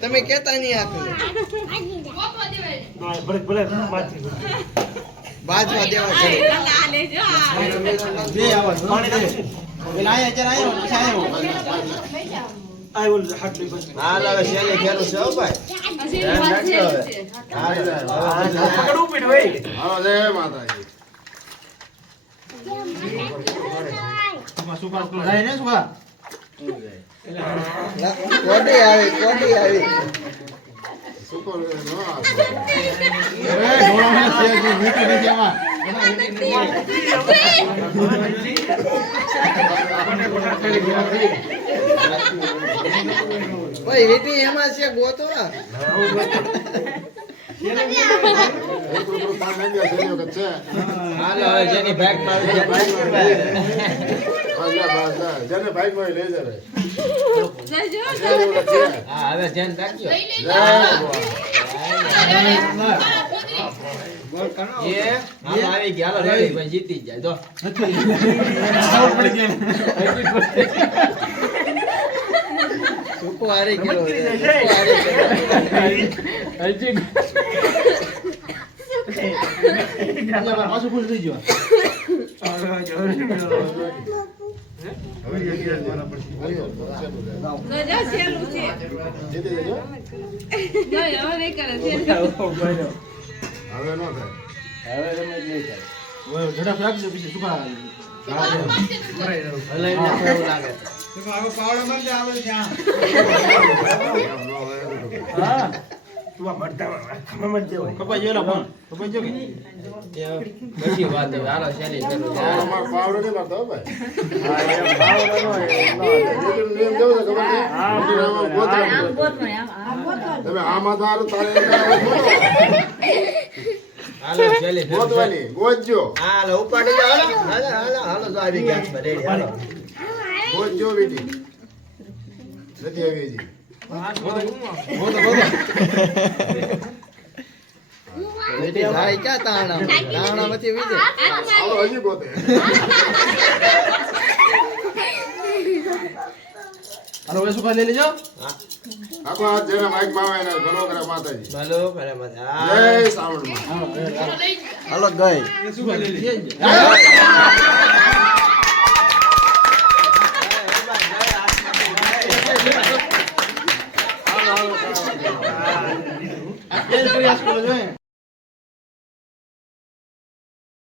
તમે કેતા નહીં બાજવા દેવા કોડી આવી ભાઈ વીટી એમાં છે ગોતવા જેની બેગ જેને બાઈક માં લઈ જાય હવે જેન રાખજો આવી ગયા રેડી ભાઈ જીતી જાય તો સુકો હારી ગયો પાછું ફૂલ થઈ ગયો લઈ લેજો આખો હાથ જેને માઈક માં આવે ને ભલો કરે માતાજી ભલો કરે માતા જય સાવણ માં હાલો ગઈ સુખા લઈ લેજો હાલો હાલો